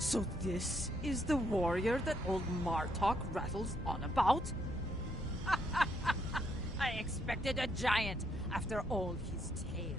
So this is the warrior that old Martok rattles on about? I expected a giant after all his tales.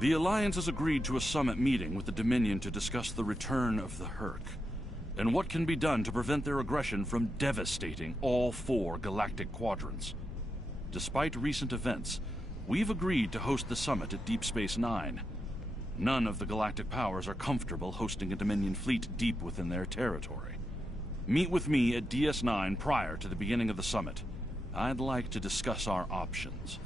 The Alliance has agreed to a summit meeting with the Dominion to discuss the return of the Herc, and what can be done to prevent their aggression from devastating all 4 galactic quadrants. Despite recent events, we've agreed to host the summit at Deep Space Nine. None of the galactic powers are comfortable hosting a Dominion fleet deep within their territory. Meet with me at DS9 prior to the beginning of the summit. I'd like to discuss our options.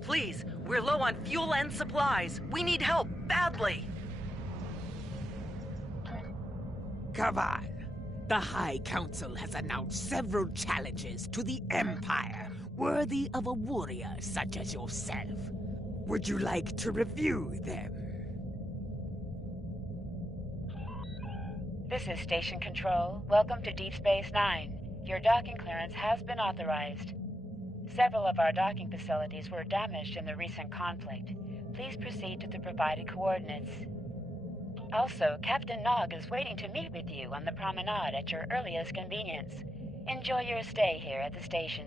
Please, we're low on fuel and supplies. We need help, badly. Kavan, the High Council has announced several challenges to the Empire, worthy of a warrior such as yourself. Would you like to review them? This is Station Control. Welcome to Deep Space Nine. Your docking clearance has been authorized. Several of our docking facilities were damaged in the recent conflict. Please proceed to the provided coordinates. Also, Captain Nog is waiting to meet with you on the promenade at your earliest convenience. Enjoy your stay here at the station.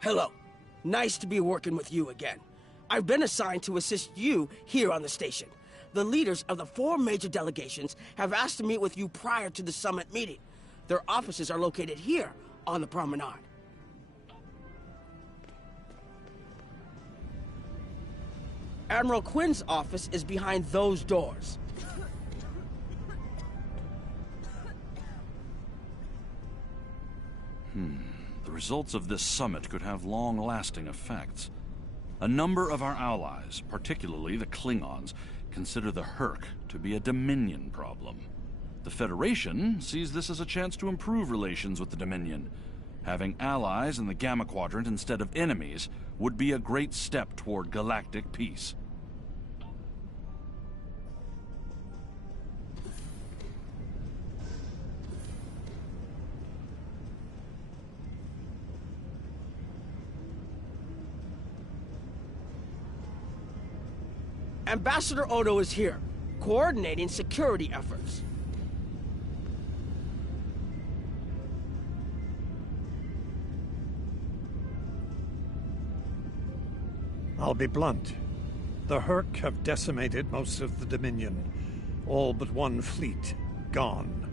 Hello. Nice to be working with you again. I've been assigned to assist you here on the station. The leaders of the 4 major delegations have asked to meet with you prior to the summit meeting. Their offices are located here on the promenade. Admiral Quinn's office is behind those doors. The results of this summit could have long-lasting effects. A number of our allies, particularly the Klingons, consider the Herc to be a Dominion problem. The Federation sees this as a chance to improve relations with the Dominion. Having allies in the Gamma Quadrant instead of enemies would be a great step toward galactic peace. Ambassador Odo is here, coordinating security efforts. I'll be blunt. The Herc have decimated most of the Dominion. All but one fleet, gone.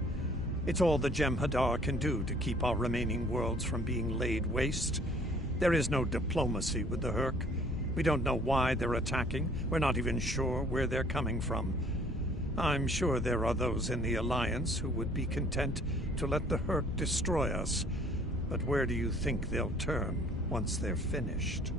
It's all the Jem'Hadar can do to keep our remaining worlds from being laid waste. There is no diplomacy with the Herc. We don't know why they're attacking. We're not even sure where they're coming from. I'm sure there are those in the Alliance who would be content to let the Herc destroy us. But where do you think they'll turn once they're finished?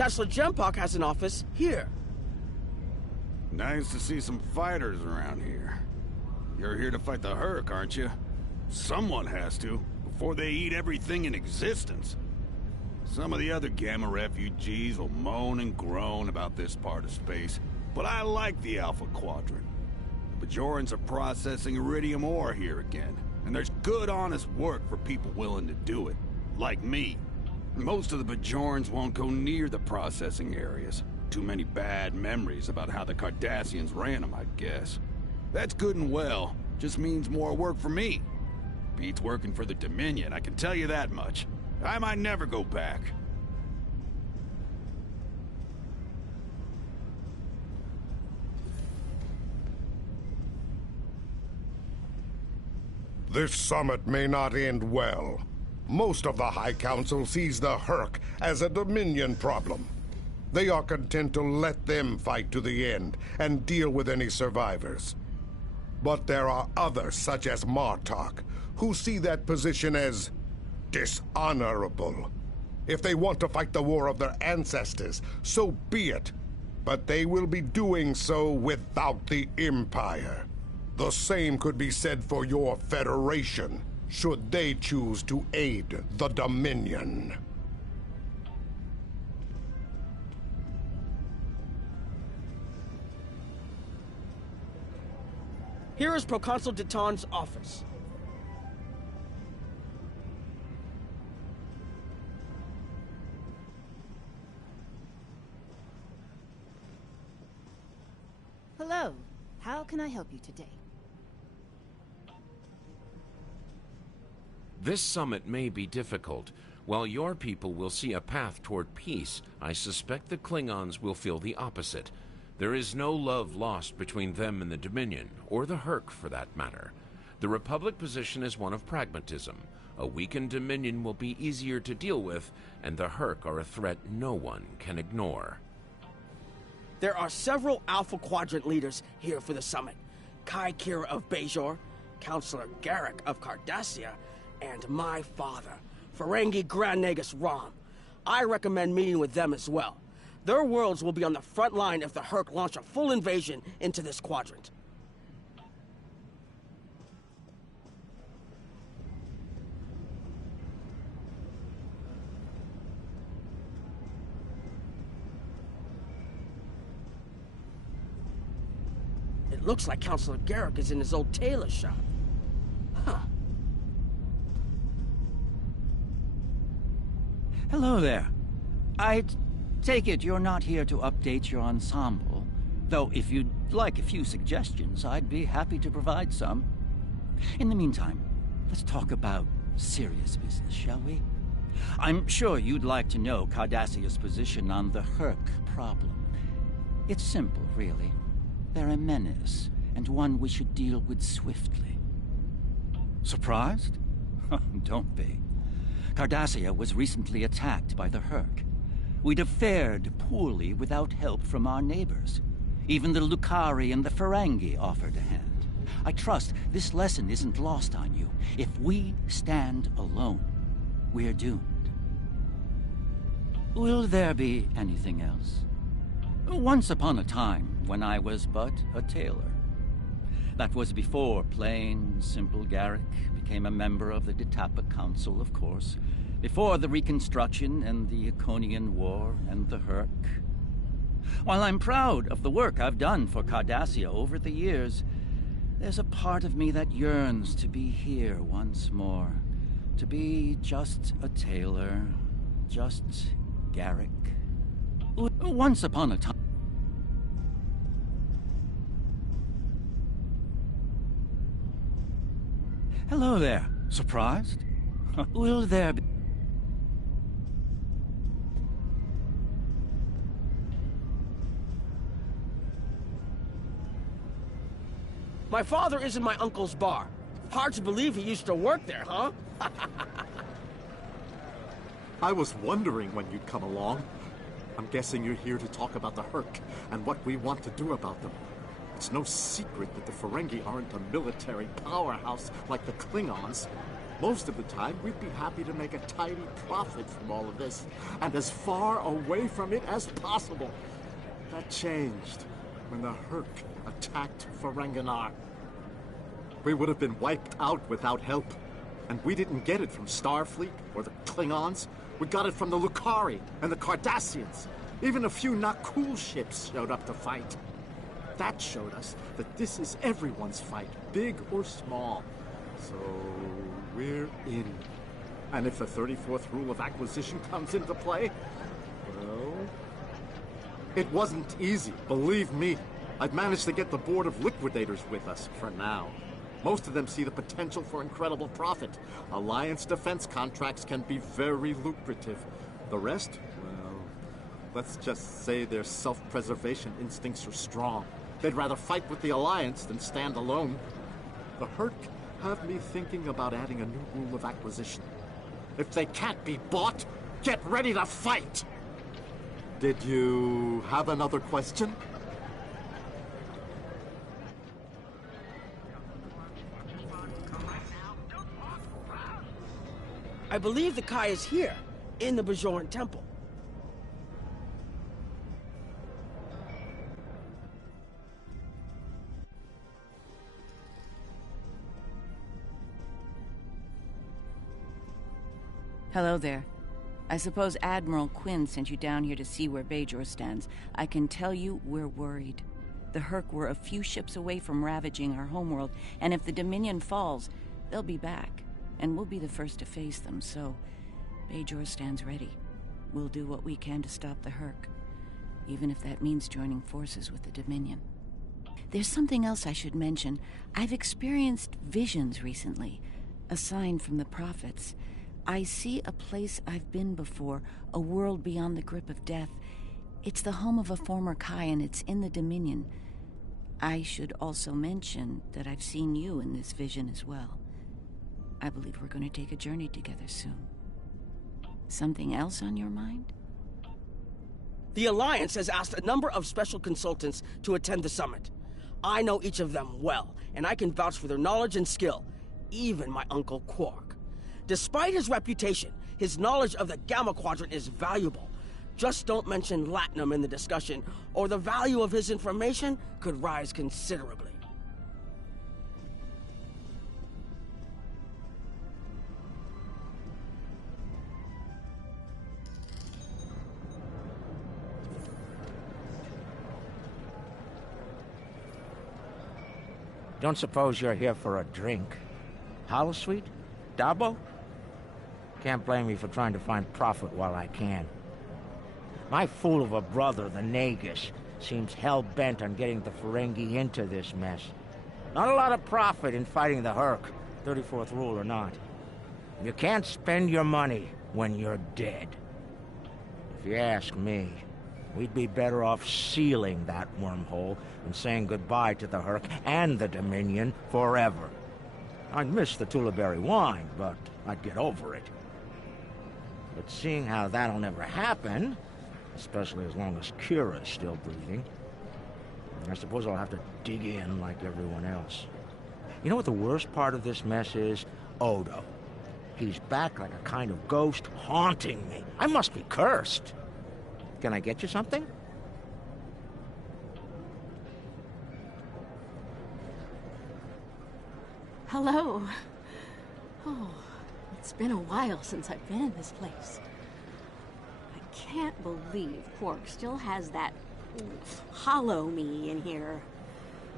Chancellor Jempok has an office here. Nice to see some fighters around here. You're here to fight the Hurk, aren't you? Someone has to, before they eat everything in existence. Some of the other Gamma refugees will moan and groan about this part of space, but I like the Alpha Quadrant. The Bajorans are processing iridium ore here again, and there's good, honest work for people willing to do it, like me. Most of the Bajorans won't go near the processing areas. Too many bad memories about how the Cardassians ran them, I guess. That's good and well, just means more work for me. Beats working for the Dominion, I can tell you that much. I might never go back. This summit may not end well. Most of the High Council sees the Hurk as a Dominion problem. They are content to let them fight to the end and deal with any survivors. But there are others, such as Martok, who see that position as dishonorable. If they want to fight the war of their ancestors, so be it. But they will be doing so without the Empire. The same could be said for your Federation, should they choose to aid the Dominion. Here is Proconsul Deton's office. Hello. How can I help you today? This summit may be difficult. While your people will see a path toward peace, I suspect the Klingons will feel the opposite. There is no love lost between them and the Dominion, or the Hurk for that matter. The Republic position is one of pragmatism. A weakened Dominion will be easier to deal with, and the Hurk are a threat no one can ignore. There are several Alpha Quadrant leaders here for the summit. Kai Kira of Bajor, Counselor Garrick of Cardassia, and my father, Ferengi Grand Nagus Rom. I recommend meeting with them as well. Their worlds will be on the front line if the Hurk launch a full invasion into this quadrant. It looks like Counselor Garrick is in his old tailor shop. Huh. Hello there. I take it you're not here to update your ensemble, though if you'd like a few suggestions, I'd be happy to provide some. In the meantime, let's talk about serious business, shall we? I'm sure you'd like to know Cardassia's position on the Hurk problem. It's simple, really. They're a menace, and one we should deal with swiftly. Surprised? Don't be. Cardassia was recently attacked by the Hurk. We'd have fared poorly without help from our neighbors. Even the Lucari and the Ferengi offered a hand. I trust this lesson isn't lost on you. If we stand alone, we're doomed. Will there be anything else? Once upon a time, when I was but a tailor. That was before plain, simple Garrick became a member of the Detapa Council, of course. Before the Reconstruction and the Iconian War and the Hurk. While I'm proud of the work I've done for Cardassia over the years, there's a part of me that yearns to be here once more. To be just a tailor, just Garrick. Once upon a time. Hello there. Surprised? Will there be... My father is in my uncle's bar. Hard to believe he used to work there, huh? I was wondering when you'd come along. I'm guessing you're here to talk about the Hurk and what we want to do about them. It's no secret that the Ferengi aren't a military powerhouse like the Klingons. Most of the time, we'd be happy to make a tidy profit from all of this, and as far away from it as possible. That changed when the Herc attacked Ferenginar. We would have been wiped out without help, and we didn't get it from Starfleet or the Klingons. We got it from the Lucari and the Cardassians. Even a few not cool ships showed up to fight. That showed us that this is everyone's fight, big or small. So we're in. And if the 34th rule of acquisition comes into play, well, it wasn't easy, believe me. I've managed to get the Board of Liquidators with us for now. Most of them see the potential for incredible profit. Alliance defense contracts can be very lucrative. The rest, well, let's just say their self-preservation instincts are strong. They'd rather fight with the Alliance than stand alone. The Herc have me thinking about adding a new rule of acquisition. If they can't be bought, get ready to fight! Did you have another question? I believe the Kai is here, in the Bajoran Temple. Hello there. I suppose Admiral Quinn sent you down here to see where Bajor stands. I can tell you we're worried. The Herc were a few ships away from ravaging our homeworld, and if the Dominion falls, they'll be back, and we'll be the first to face them, so Bajor stands ready. We'll do what we can to stop the Herc, even if that means joining forces with the Dominion. There's something else I should mention. I've experienced visions recently, a sign from the prophets. I see a place I've been before, a world beyond the grip of death. It's the home of a former Kai, and it's in the Dominion. I should also mention that I've seen you in this vision as well. I believe we're going to take a journey together soon. Something else on your mind? The Alliance has asked a number of special consultants to attend the summit. I know each of them well, and I can vouch for their knowledge and skill, even my Uncle Quark. Despite his reputation, his knowledge of the Gamma Quadrant is valuable. Just don't mention Latinum in the discussion, or the value of his information could rise considerably. Don't suppose you're here for a drink? Holosuite? Dabo? Can't blame me for trying to find profit while I can. My fool of a brother, the Nagus, seems hell-bent on getting the Ferengi into this mess. Not a lot of profit in fighting the Herc, 34th rule or not. You can't spend your money when you're dead. If you ask me, we'd be better off sealing that wormhole and saying goodbye to the Herc and the Dominion forever. I'd miss the Tullaberry wine, but I'd get over it. But seeing how that'll never happen, especially as long as Kira's still breathing, I suppose I'll have to dig in like everyone else. You know what the worst part of this mess is? Odo. He's back like a kind of ghost haunting me. I must be cursed. Can I get you something? Hello. Oh, it's been a while since I've been in this place. I can't believe Quark still has that hollow me in here.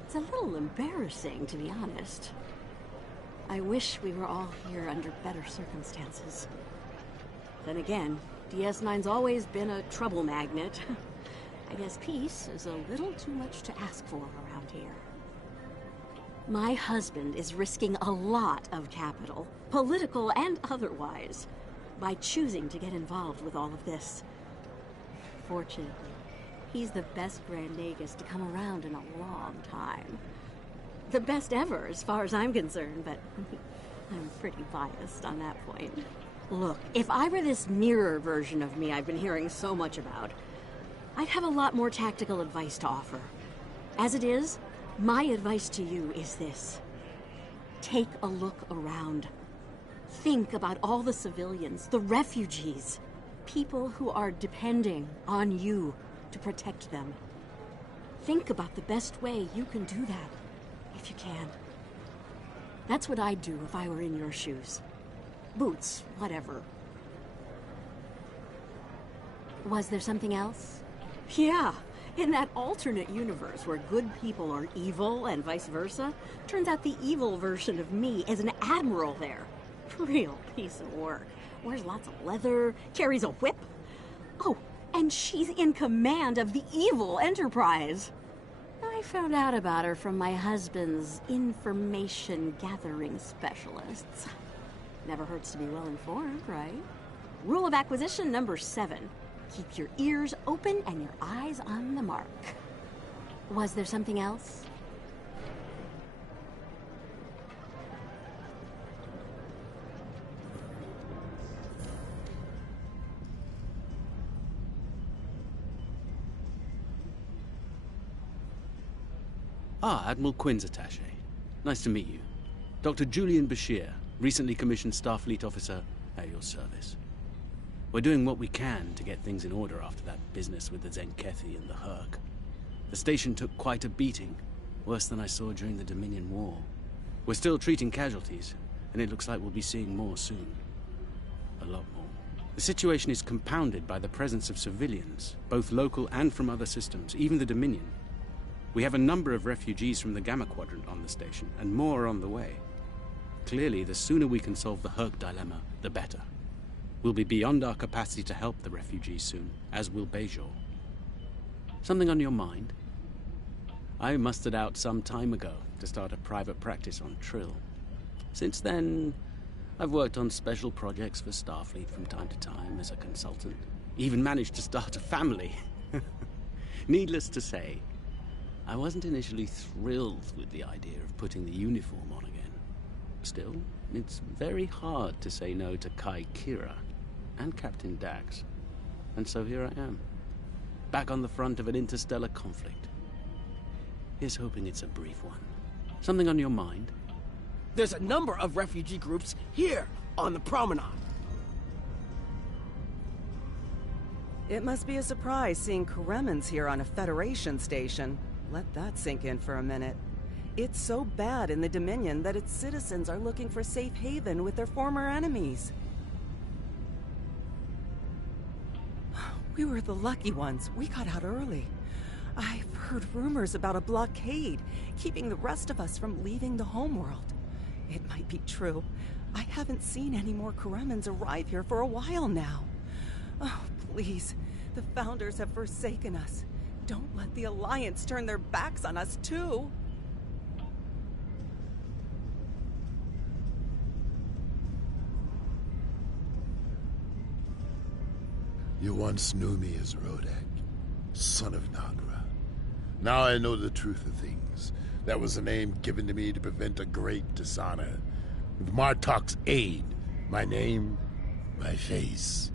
It's a little embarrassing, to be honest. I wish we were all here under better circumstances. Then again, DS9's always been a trouble magnet. I guess peace is a little too much to ask for around here. My husband is risking a lot of capital, political and otherwise, by choosing to get involved with all of this. Fortunately, he's the best Grand Nagus to come around in a long time. The best ever, as far as I'm concerned, but I'm pretty biased on that point. Look, if I were this mirror version of me I've been hearing so much about, I'd have a lot more tactical advice to offer. As it is, my advice to you is this. Take a look around. Think about all the civilians, the refugees, people who are depending on you to protect them. Think about the best way you can do that, if you can. That's what I'd do if I were in your shoes. Boots, whatever. Was there something else? Yeah, in that alternate universe where good people are evil and vice versa, turns out the evil version of me is an admiral there. Real piece of work. Wears lots of leather, carries a whip. Oh, and she's in command of the evil Enterprise. I found out about her from my husband's information gathering specialists. Never hurts to be well informed, right? Rule of acquisition number 7. Keep your ears open and your eyes on the mark. Was there something else? Ah, Admiral Quinn's attaché. Nice to meet you. Dr. Julian Bashir, recently commissioned Starfleet officer at your service. We're doing what we can to get things in order after that business with the Zenkethi and the Herc. The station took quite a beating, worse than I saw during the Dominion War. We're still treating casualties, and it looks like we'll be seeing more soon. A lot more. The situation is compounded by the presence of civilians, both local and from other systems, even the Dominion. We have a number of refugees from the Gamma Quadrant on the station, and more are on the way. Clearly, the sooner we can solve the Herc dilemma, the better. We'll be beyond our capacity to help the refugees soon, as will Bajor. Something on your mind? I mustered out some time ago to start a private practice on Trill. Since then, I've worked on special projects for Starfleet from time to time as a consultant. Even managed to start a family. Needless to say, I wasn't initially thrilled with the idea of putting the uniform on again. Still, it's very hard to say no to Kai Kira and Captain Dax. And so here I am, back on the front of an interstellar conflict. Here's hoping it's a brief one. Something on your mind? There's a number of refugee groups here on the promenade. It must be a surprise seeing Koremans here on a Federation station. Let that sink in for a minute. It's so bad in the Dominion that its citizens are looking for safe haven with their former enemies. We were the lucky ones. We got out early. I've heard rumors about a blockade, keeping the rest of us from leaving the homeworld. It might be true. I haven't seen any more Koremans arrive here for a while now. Oh, please. The Founders have forsaken us. Don't let the Alliance turn their backs on us, too. You once knew me as Rodak, son of Nagra. Now I know the truth of things. That was a name given to me to prevent a great dishonor. With Martok's aid, my name, my face,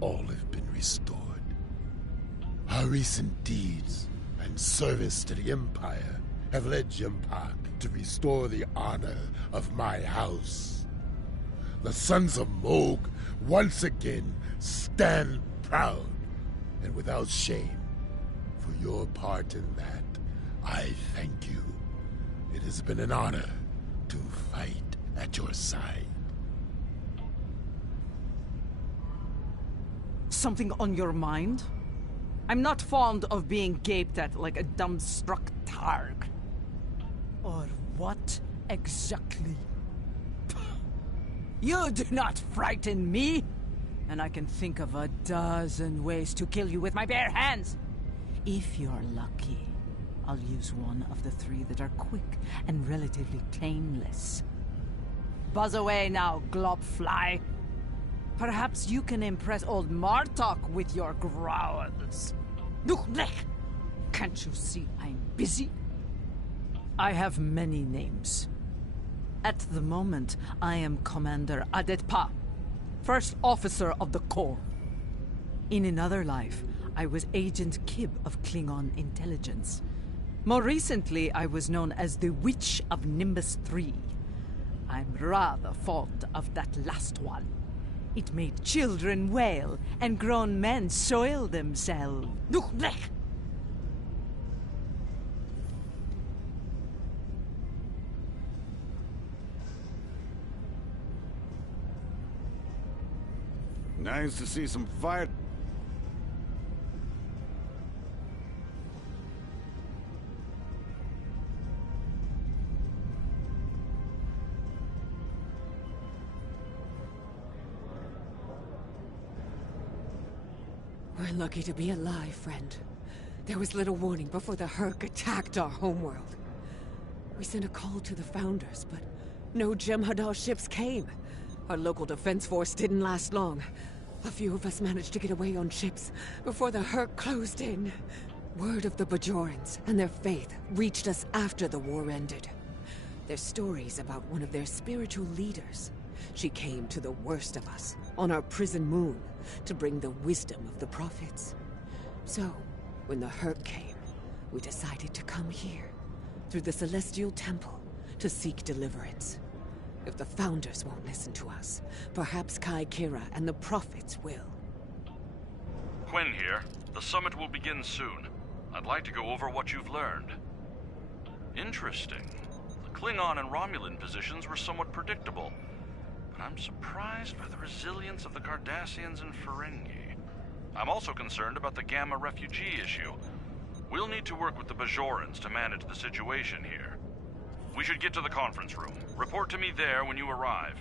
all have been restored. Our recent deeds and service to the Empire have led Jempak to restore the honor of my house. The Sons of Moog once again stand proud and without shame. For your part in that, I thank you. It has been an honor to fight at your side. Something on your mind? I'm not fond of being gaped at like a dumbstruck targ. Or what exactly? You do not frighten me! And I can think of a dozen ways to kill you with my bare hands. If you're lucky, I'll use one of the 3 that are quick and relatively painless. Buzz away now, globfly. Perhaps you can impress old Martok with your growls. Can't you see I'm busy? I have many names. At the moment, I am Commander Adetpa, First Officer of the Corps. In another life, I was Agent Kib of Klingon Intelligence. More recently, I was known as the Witch of Nimbus 3. I'm rather fond of that last one. It made children wail and grown men soil themselves. Nice to see some fire. We're lucky to be alive, friend. There was little warning before the Herc attacked our homeworld. We sent a call to the Founders, but no Jem'Hadar ships came. Our local defense force didn't last long. A few of us managed to get away on ships before the Herc closed in. Word of the Bajorans and their faith reached us after the war ended. Their stories about one of their spiritual leaders. She came to the worst of us, on our prison moon, to bring the wisdom of the prophets. So, when the Herc came, we decided to come here, through the Celestial Temple, to seek deliverance. If the Founders won't listen to us, perhaps Kai Kira and the prophets will. Quinn here. The summit will begin soon. I'd like to go over what you've learned. Interesting. The Klingon and Romulan positions were somewhat predictable, but I'm surprised by the resilience of the Cardassians and Ferengi. I'm also concerned about the Gamma refugee issue. We'll need to work with the Bajorans to manage the situation here. We should get to the conference room. Report to me there when you arrive.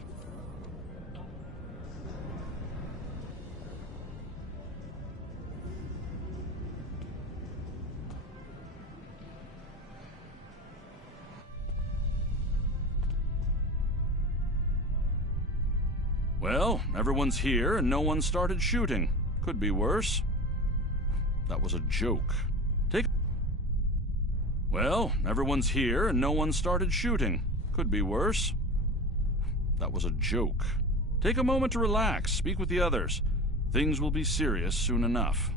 Well, everyone's here and no one started shooting. Could be worse. That was a joke. Well, everyone's here and no one started shooting. Could be worse. That was a joke. Take a moment to relax, speak with the others. Things will be serious soon enough.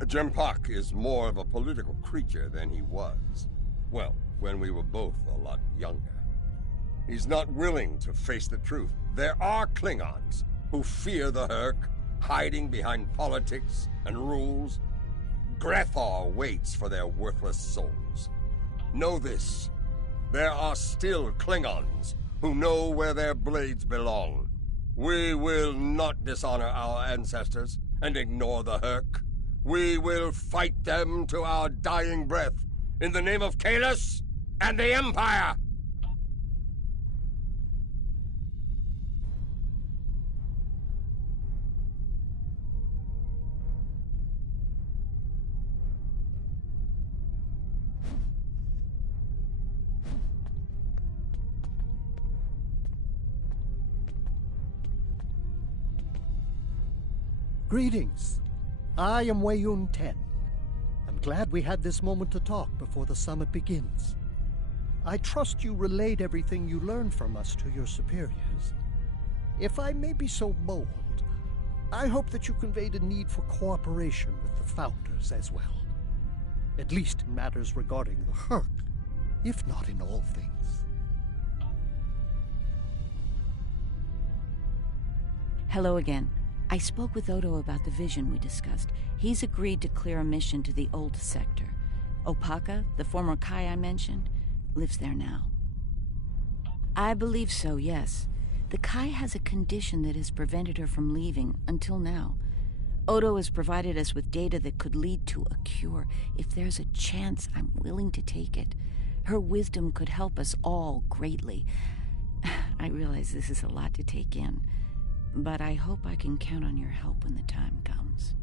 Jempak is more of a political creature than he was. Well, when we were both a lot younger. He's not willing to face the truth. There are Klingons who fear the Herc, hiding behind politics and rules. Grethar waits for their worthless souls. Know this. There are still Klingons who know where their blades belong. We will not dishonor our ancestors and ignore the Herc. We will fight them to our dying breath in the name of Kahless and the Empire! Greetings. I am Weiyun Ten. I'm glad we had this moment to talk before the summit begins. I trust you relayed everything you learned from us to your superiors. If I may be so bold, I hope that you conveyed a need for cooperation with the Founders as well. At least in matters regarding the Herc, if not in all things. Hello again. I spoke with Odo about the vision we discussed. He's agreed to clear a mission to the old sector. Opaka, the former Kai I mentioned, lives there now. I believe so, yes. The Kai has a condition that has prevented her from leaving until now. Odo has provided us with data that could lead to a cure. If there's a chance, I'm willing to take it. Her wisdom could help us all greatly. I realize this is a lot to take in, but I hope I can count on your help when the time comes.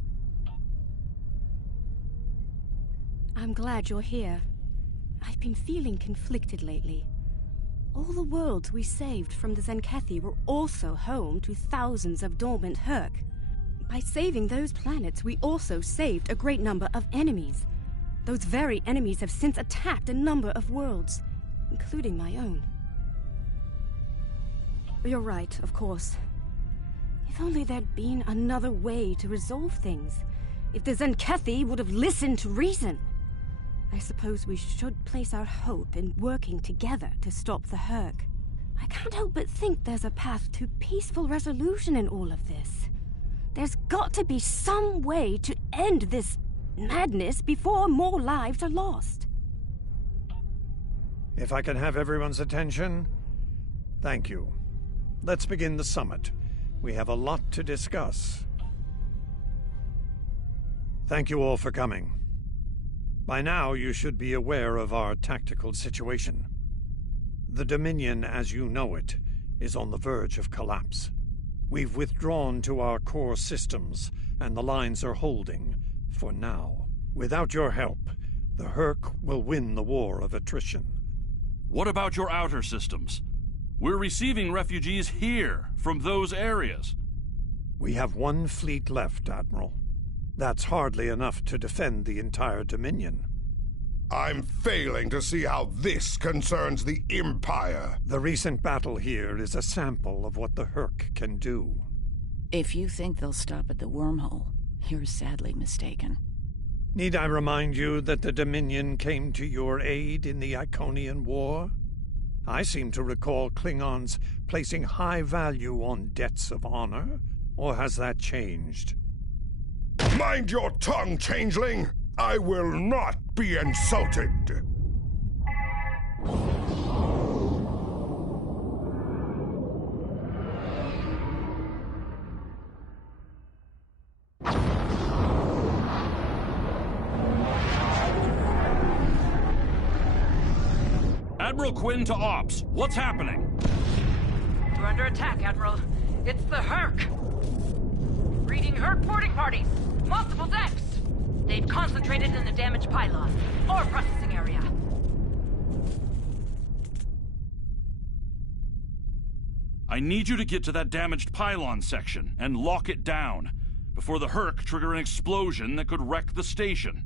I'm glad you're here. I've been feeling conflicted lately. All the worlds we saved from the Zenkethi were also home to thousands of dormant Herc. By saving those planets, we also saved a great number of enemies. Those very enemies have since attacked a number of worlds, including my own. You're right, of course. If only there'd been another way to resolve things. If the Zenkethi would have listened to reason. I suppose we should place our hope in working together to stop the Herc. I can't help but think there's a path to peaceful resolution in all of this. There's got to be some way to end this madness before more lives are lost. If I can have everyone's attention, thank you. Let's begin the summit. We have a lot to discuss. Thank you all for coming. By now, you should be aware of our tactical situation. The Dominion, as you know it, is on the verge of collapse. We've withdrawn to our core systems, and the lines are holding, for now. Without your help, the Herc will win the war of attrition. What about your outer systems? We're receiving refugees here, from those areas. We have one fleet left, Admiral. That's hardly enough to defend the entire Dominion. I'm failing to see how this concerns the Empire. The recent battle here is a sample of what the Herc can do. If you think they'll stop at the wormhole, you're sadly mistaken. Need I remind you that the Dominion came to your aid in the Iconian War? I seem to recall Klingons placing high value on debts of honor, or has that changed? Mind your tongue, changeling! I will not be insulted! Admiral Quinn to Ops. What's happening? We're under attack, Admiral. It's the Herc. Reading Herc boarding parties. Multiple decks. They've concentrated in the damaged pylon. Ore processing area. I need you to get to that damaged pylon section and lock it down before the Herc trigger an explosion that could wreck the station.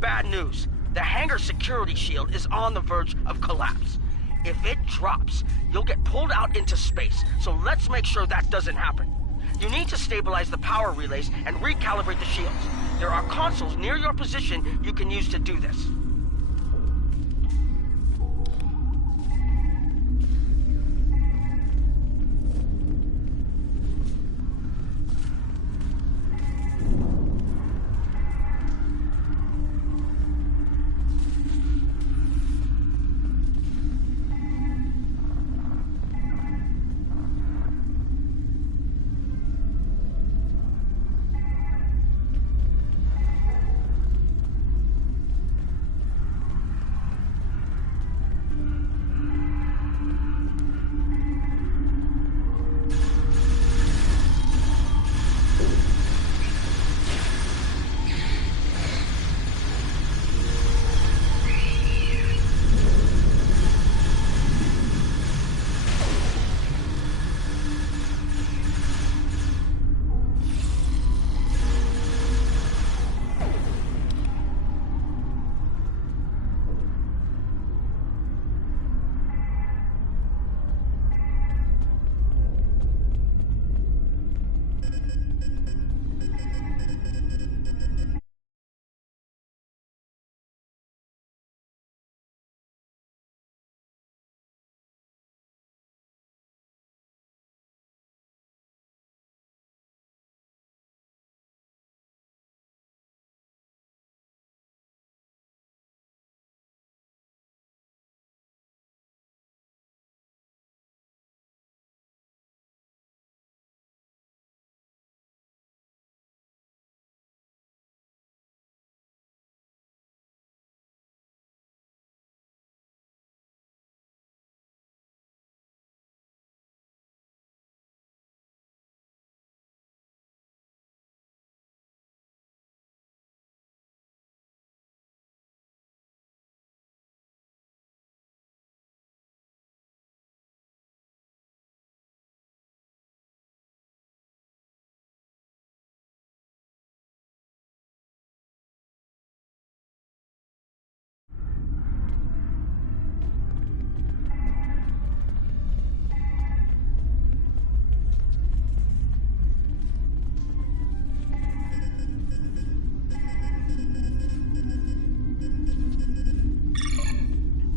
Bad news. The hangar security shield is on the verge of collapse. If it drops, you'll get pulled out into space, so let's make sure that doesn't happen. You need to stabilize the power relays and recalibrate the shields. There are consoles near your position you can use to do this.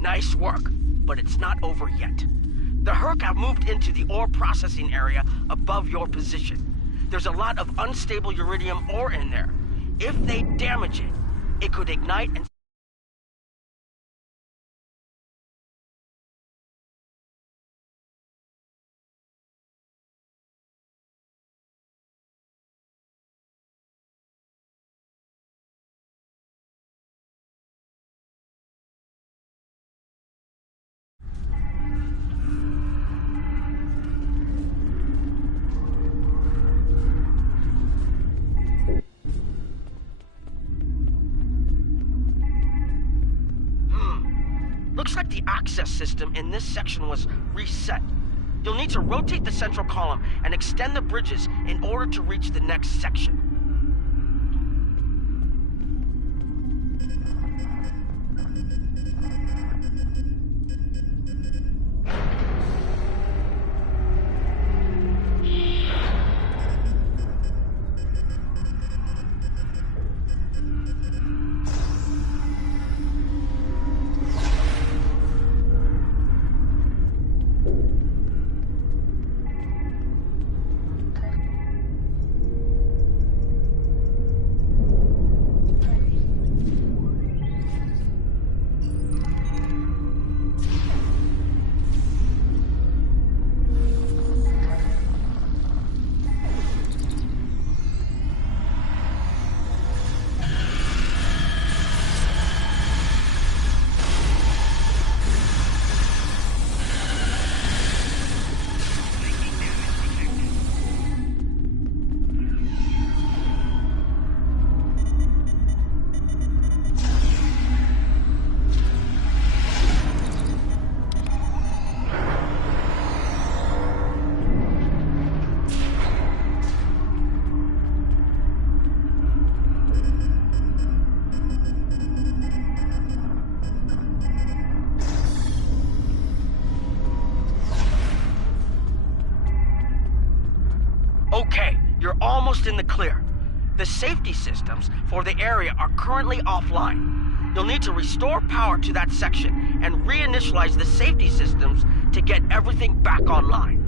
Nice work, but it's not over yet. The Herc have moved into the ore processing area above your position. There's a lot of unstable uridium ore in there. If they damage it, it could ignite and... Looks like the access system in this section was reset. You'll need to rotate the central column and extend the bridges in order to reach the next section. Okay, you're almost in the clear. The safety systems for the area are currently offline. You'll need to restore power to that section and reinitialize the safety systems to get everything back online.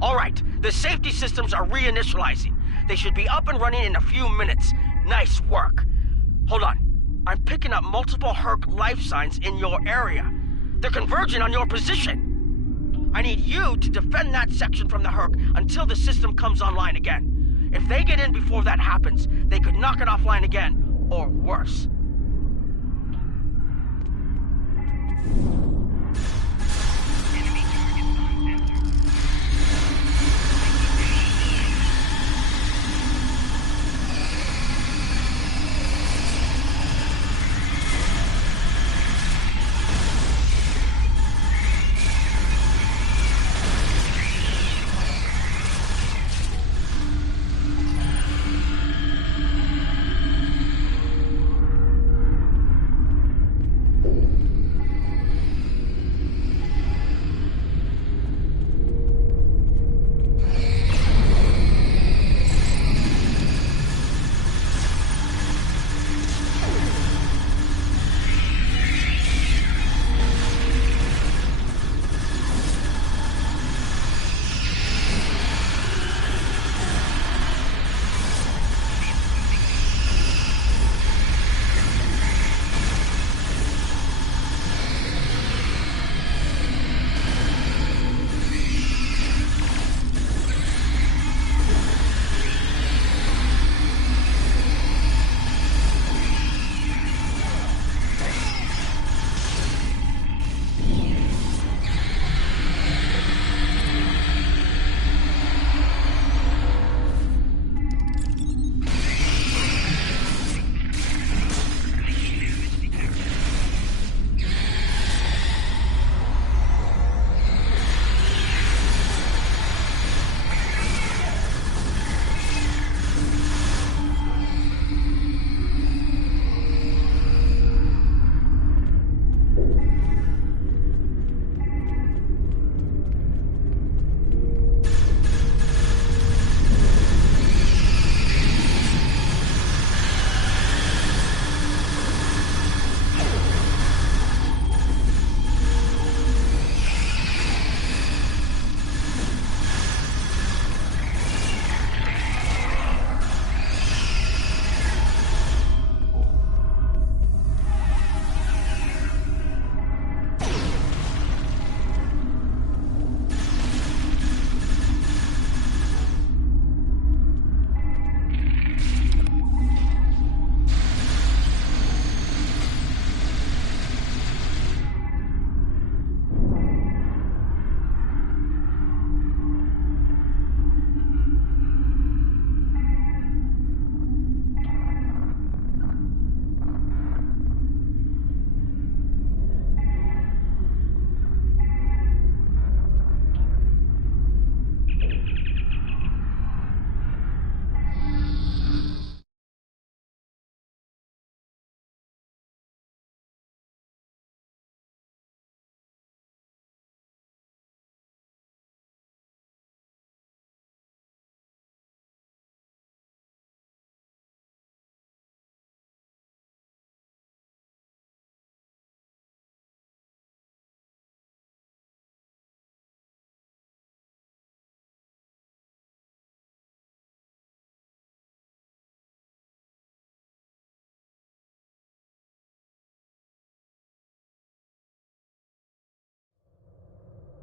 Alright, the safety systems are reinitializing. They should be up and running in a few minutes. Nice work. Hold on. I'm picking up multiple Herc life signs in your area. They're converging on your position. I need you to defend that section from the Herc until the system comes online again. If they get in before that happens, they could knock it offline again, or worse.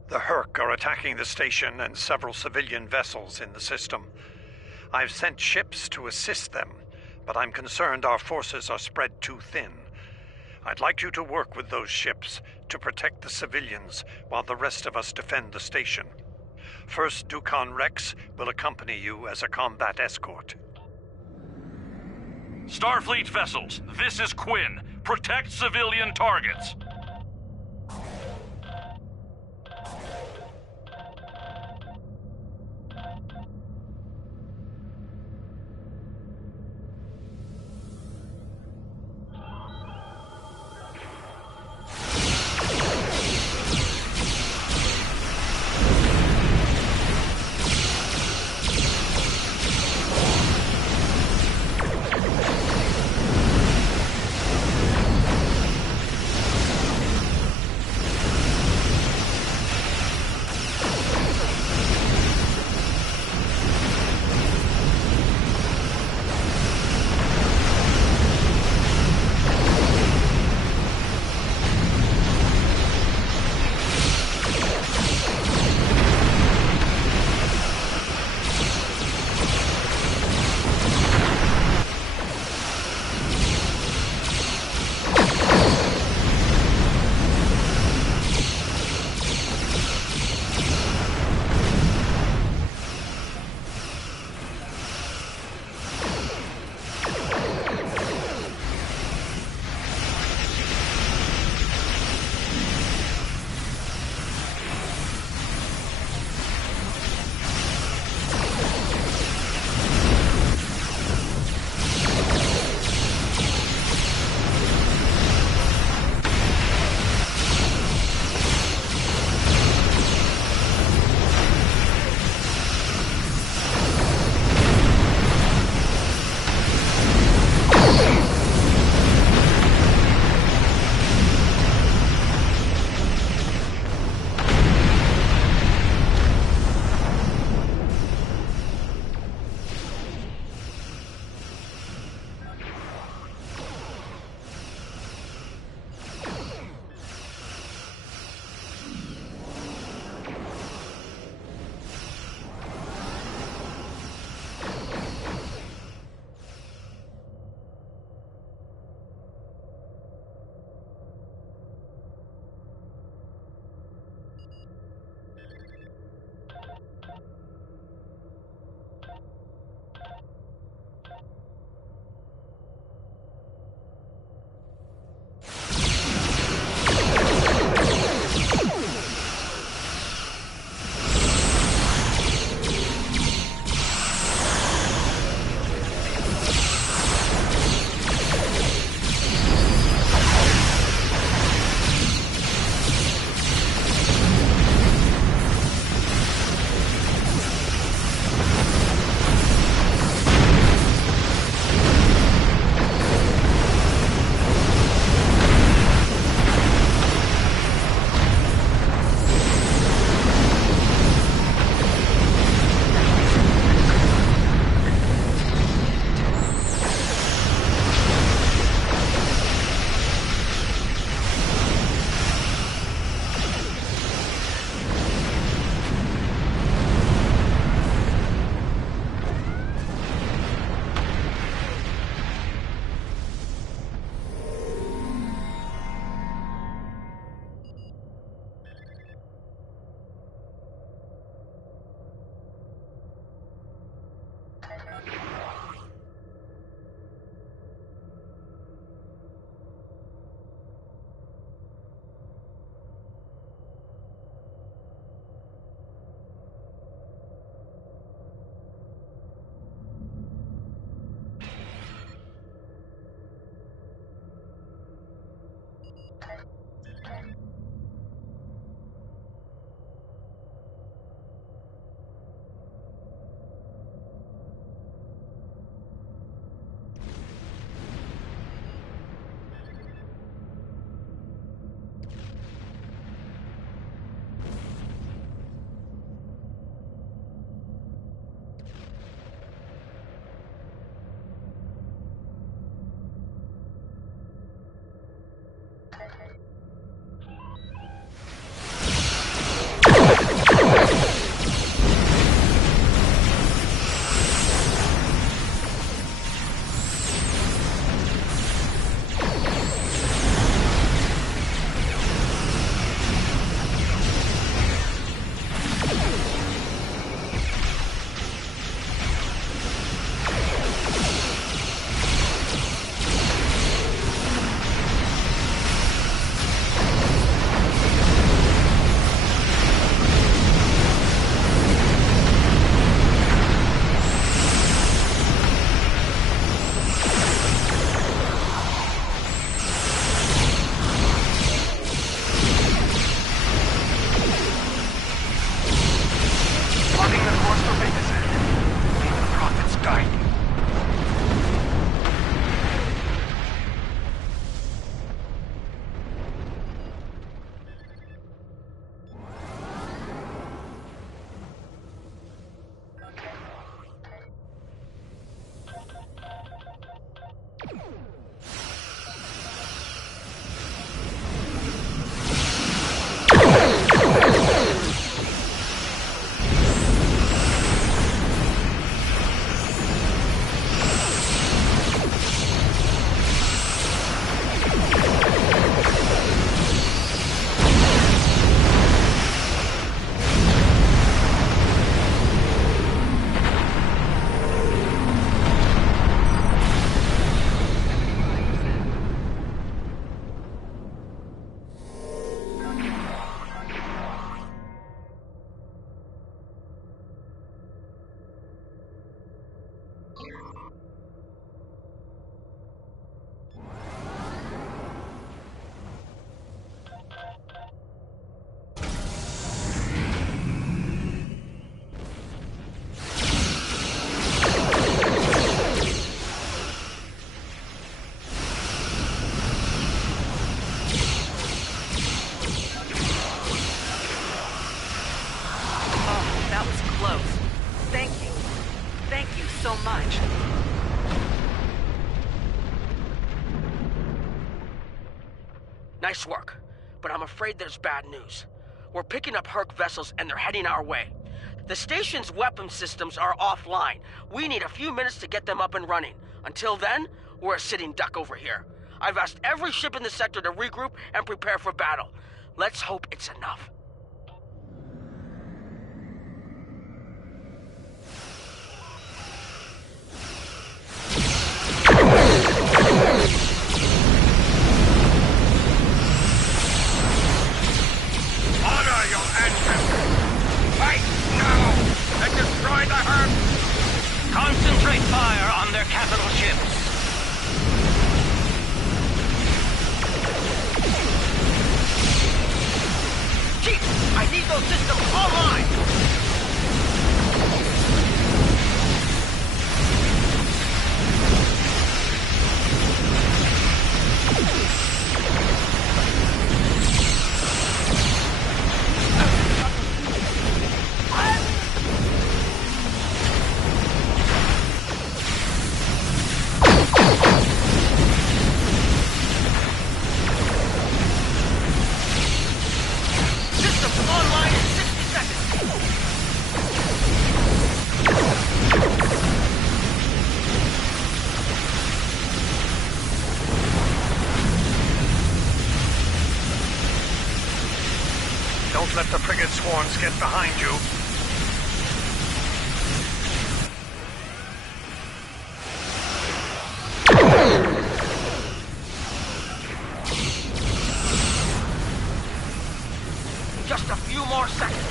The Herc are attacking the station and several civilian vessels in the system. I've sent ships to assist them, but I'm concerned our forces are spread too thin. I'd like you to work with those ships to protect the civilians while the rest of us defend the station. First Dukan Rex will accompany you as a combat escort. Starfleet vessels, this is Quinn. Protect civilian targets. Nice work. But I'm afraid there's bad news. We're picking up Herc vessels and they're heading our way. The station's weapon systems are offline. We need a few minutes to get them up and running. Until then, we're a sitting duck over here. I've asked every ship in the sector to regroup and prepare for battle. Let's hope it's enough. Honor your ancestors! Fight now and destroy the Herc! Concentrate fire on their capital ships! Chief, I need those systems online! Don't let the frigate swarms get behind you. Just a few more seconds.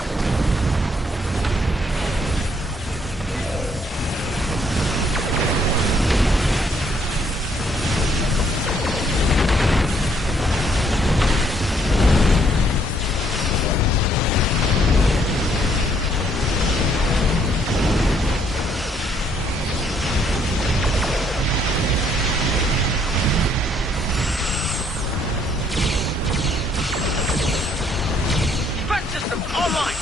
Defense systems online!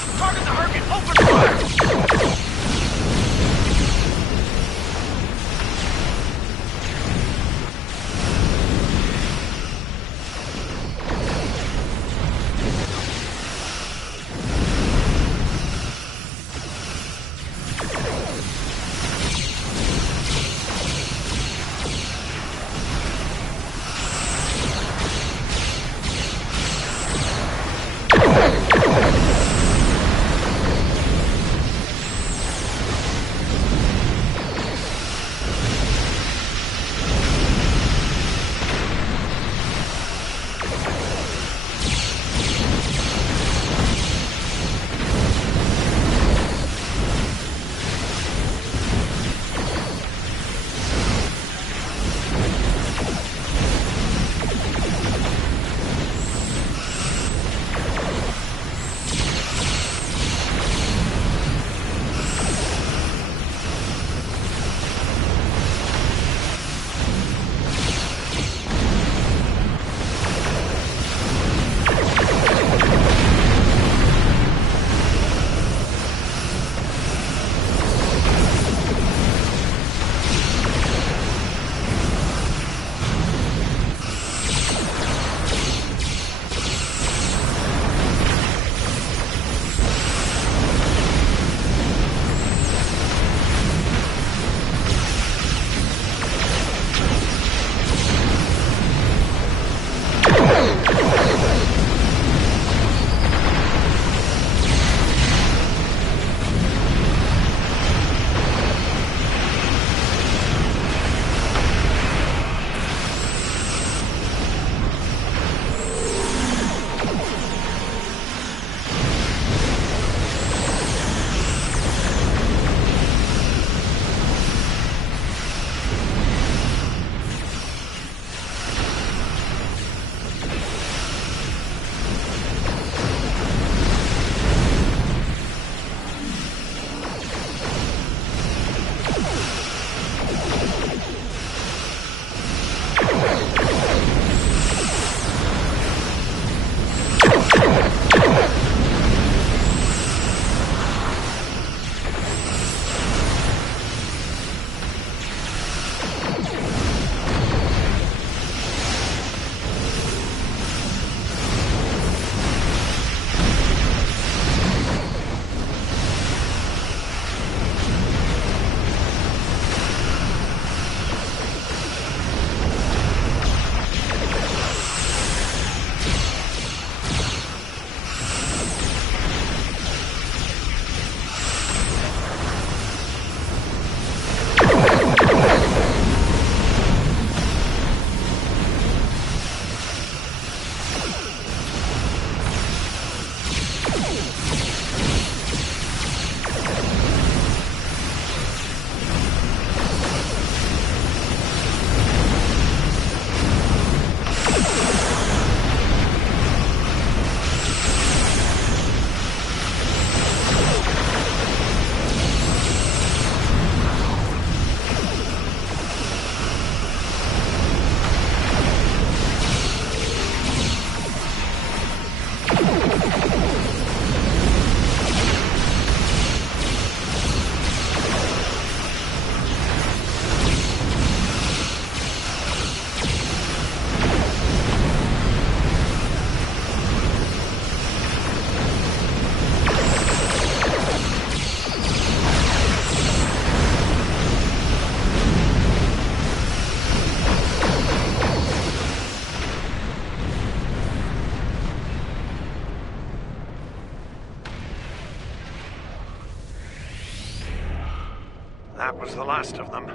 that was the last of them.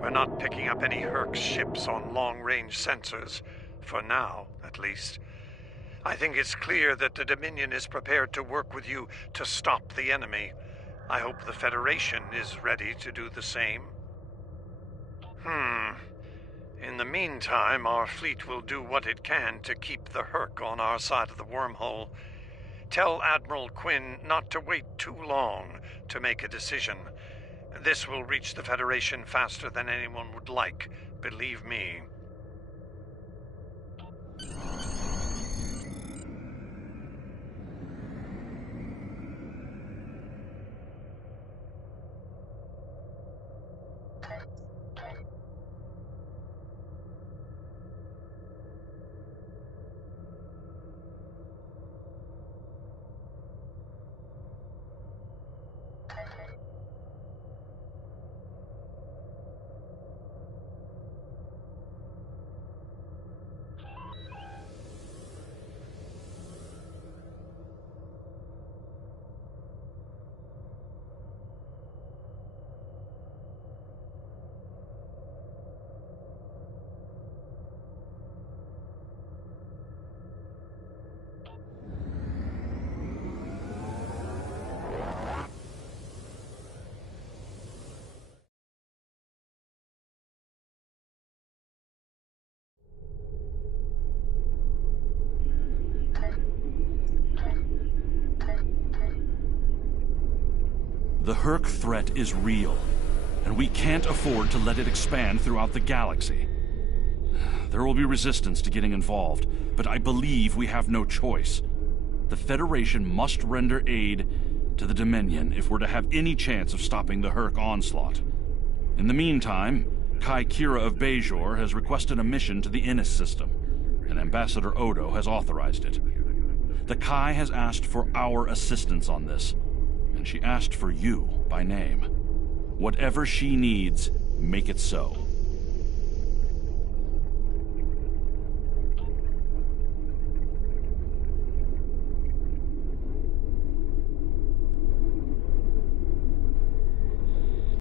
We're not picking up any Herc ships on long-range sensors. For now, at least. I think it's clear that the Dominion is prepared to work with you to stop the enemy. I hope the Federation is ready to do the same. In the meantime, our fleet will do what it can to keep the Herc on our side of the wormhole. Tell Admiral Quinn not to wait too long to make a decision. This will reach the Federation faster than anyone would like, believe me. The Herc threat is real, and we can't afford to let it expand throughout the galaxy. There will be resistance to getting involved, but I believe we have no choice. The Federation must render aid to the Dominion if we're to have any chance of stopping the Herc onslaught. In the meantime, Kai Kira of Bajor has requested a mission to the Innis system, and Ambassador Odo has authorized it. The Kai has asked for our assistance on this, and she asked for you by name. Whatever she needs, make it so.